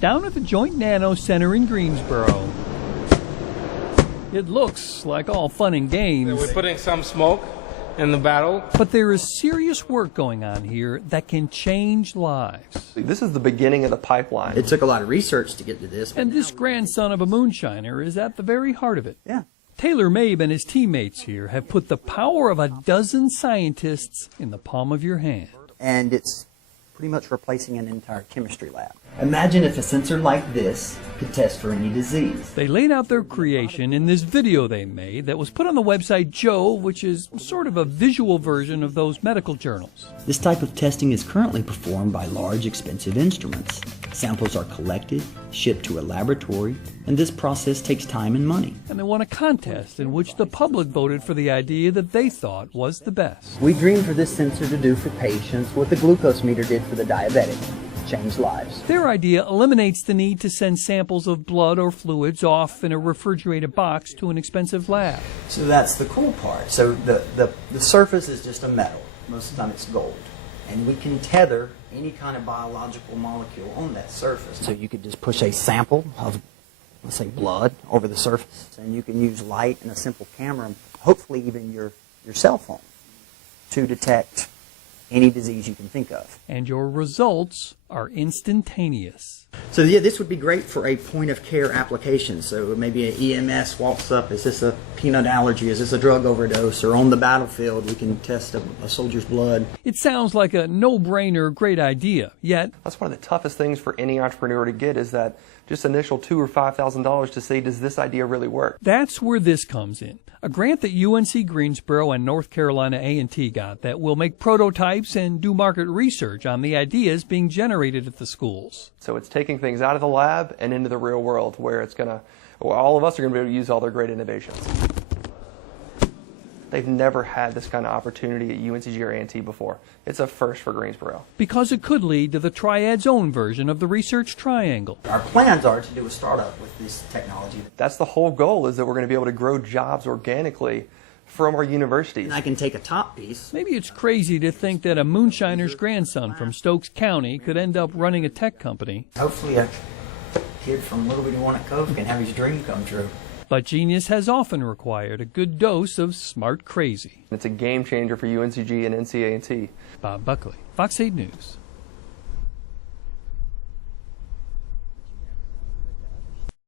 down at the Joint Nano Center in Greensboro. It looks like all fun and games. We're putting some smoke in the barrel. But there is serious work going on here that can change lives. This is the beginning of the pipeline. It took a lot of research to get to this. And this grandson of a moonshiner is at the very heart of it. Yeah. Taylor Mabe and his teammates here have put the power of a dozen scientists in the palm of your hand. And it's pretty much replacing an entire chemistry lab. Imagine if a sensor like this could test for any disease. They laid out their creation in this video they made that was put on the website Joe, which is sort of a visual version of those medical journals. This type of testing is currently performed by large, expensive instruments. Samples are collected, shipped to a laboratory, and this process takes time and money. And they won a contest in which the public voted for the idea that they thought was the best. We dreamed for this sensor to do for patients what the glucose meter did for the diabetic. Change lives. Their idea eliminates the need to send samples of blood or fluids off in a refrigerated box to an expensive lab. So that's the cool part. So the surface is just a metal. Most of the time it's gold. And we can tether any kind of biological molecule on that surface. So you could just push a sample of, let's say, blood over the surface, and you can use light and a simple camera, hopefully even your cell phone, to detect any disease you can think of. And your results are instantaneous. So yeah, this would be great for a point-of-care application. So maybe an EMS walks up, is this a peanut allergy, is this a drug overdose, or on the battlefield we can test a soldier's blood. It sounds like a no-brainer, great idea, yet That's one of the toughest things for any entrepreneur to get, is that just initial $2,000 or $5,000 to say, does this idea really work? that's where this comes in. A grant that UNC Greensboro and North Carolina A&T got that will make prototypes and do market research on the ideas being generated at the schools. So it's taking things out of the lab and into the real world, where it's all of us are going to be able to use all their great innovations. They've never had this kind of opportunity at UNCG or A&T before. It's a first for Greensboro. Because it could lead to the Triad's own version of the research triangle. Our plans are to do a startup with this technology. That's the whole goal, is that we're going to be able to grow jobs organically from our universities. And I can take a top piece. Maybe it's crazy to think that a moonshiner's grandson from Stokes County could end up running a tech company. Hopefully a kid from Little Bitty Walnut Cove can have his dream come true. But genius has often required a good dose of smart crazy. It's a game changer for UNCG and NCA&T. Bob Buckley, Fox 8 News.